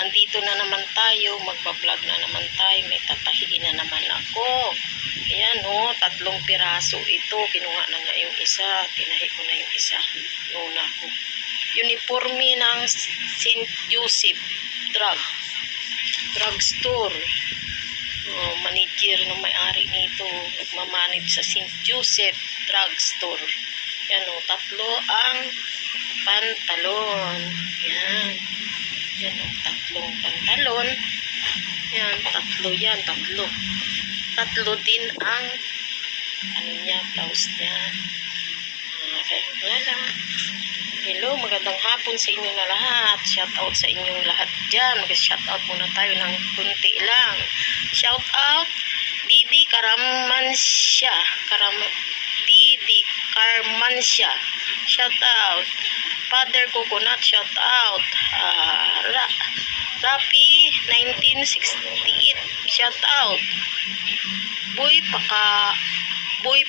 andito na naman tayo, magpa-vlog na naman tayo, may tatahiin na naman ako. Ayan o, 3 piraso ito, kinuha na nga yung isa, tinahi ko na yung isa, nuna ko. Uniforme ng St. Joseph Drugstore. Manager ng may-ari nito, nagmamanage sa St. Joseph Drugstore. Yan o, 3 ang pantalon. Yan. Yan o, 3 pantalon. Yan, 3 yan, 3. 3 din ang ano niya, blouse niya. Okay, wala. Hello, magandang hapon sa inyo na lahat. Shout out sa inyong lahat dyan. Mag-shout out muna tayo ng kunti lang. Shout out Didi Carmansya. Didi Carmansya. Shout out Father Coconut. Shout out Rapi 1968. Shout out Boy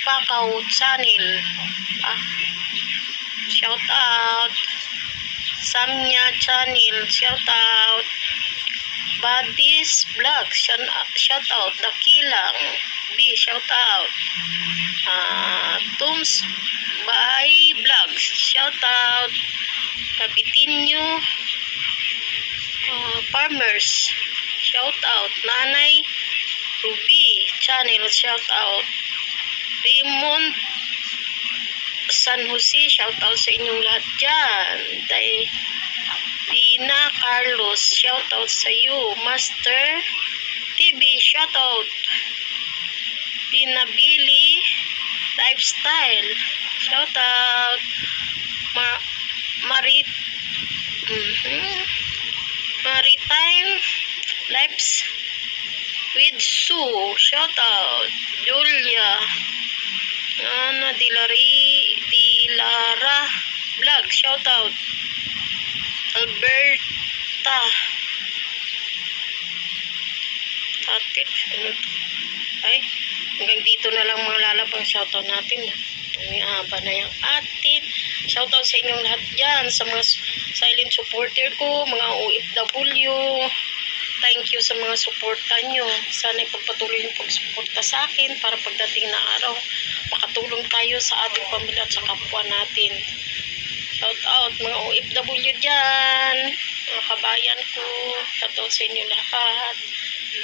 Pakaw Channel. Shout out Samnya Channel. Shout out Buddy's Vlog. Shout out Dakilang B. Shout out Tums by Vlogs. Shout out Kapitinyo Farmers. Shout out Nanay Ruby Channel. Shout out Raymond San Jose. Shout out sa inyong lahat dyan. Dina Carlos. Shout out sa iyo. Master TV. Shout out Dina Billy Lifestyle. Shout out Maritime Lives with Sue. Shout out Julia Ana Dilara Vlog. Shout out Alberta Tatit. Ay, hanggang dito na lang mga lalabang shoutout natin. May haba na yung atin. Shoutout sa inyong lahat dyan, sa mga silent supporter ko, mga OFW. Thank you sa mga suporta nyo. Sana ipagpatuloy yung pagsuporta sa akin para pagdating na araw, makatulong tayo sa ating pamilya at sa kapwa natin. Shout out mga OFW dyan, mga kabayan ko. Shout out sa inyo lahat.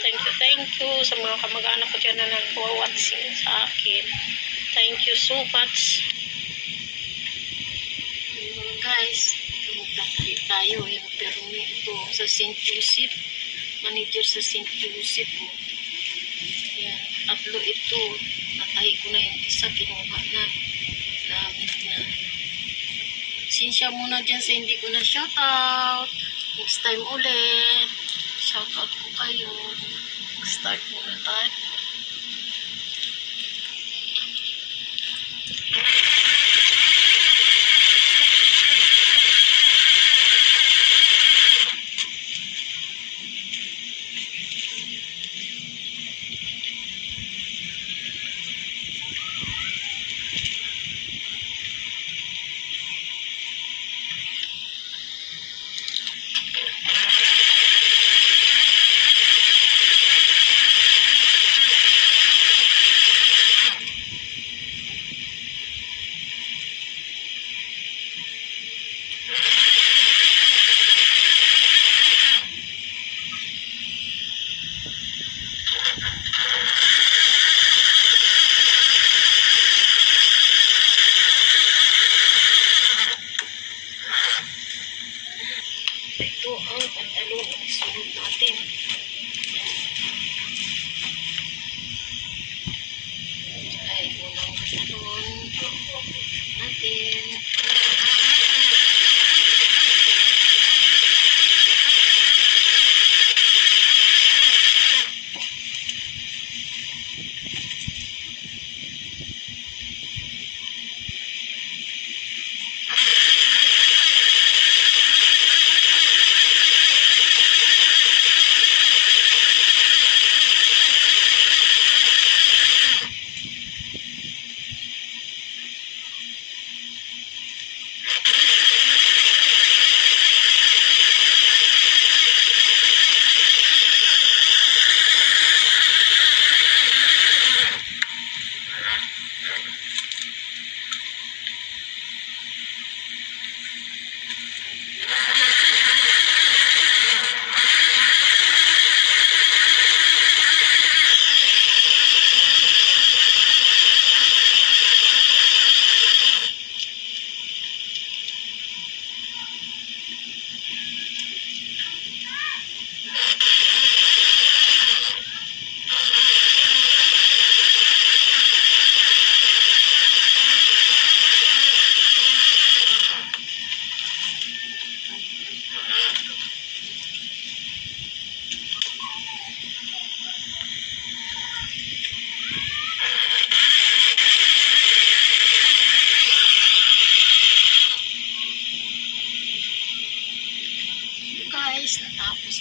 Thank you sa mga kamag-anak ko dyan na nagwa-watching sa akin. Thank you so much. Guys, magpapalik tayo. Yung permi ito sa St. Joseph. Manager sa St. Joseph. Yan, 3 ito. Natahi ko na yung isa, kinuha na. Lamit na. Sinsya muna dyan sa hindi ko na shoutout. Next time ulit. Shoutout ko kayo. Start muna tayo. Ito ang pantalon na isunod natin. Ay, unang pantalon natin.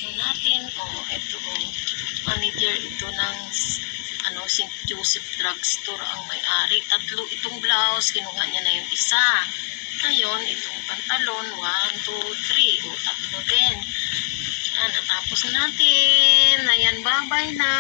na natin. Ito, manager ito ng St. Joseph Drugstore ang may-ari. 3 itong blouse, kinuha niya na yung isa. Ngayon, itong pantalon, 1, 2, 3. 3 din. Yan, natapos natin. Ayan, bye-bye na.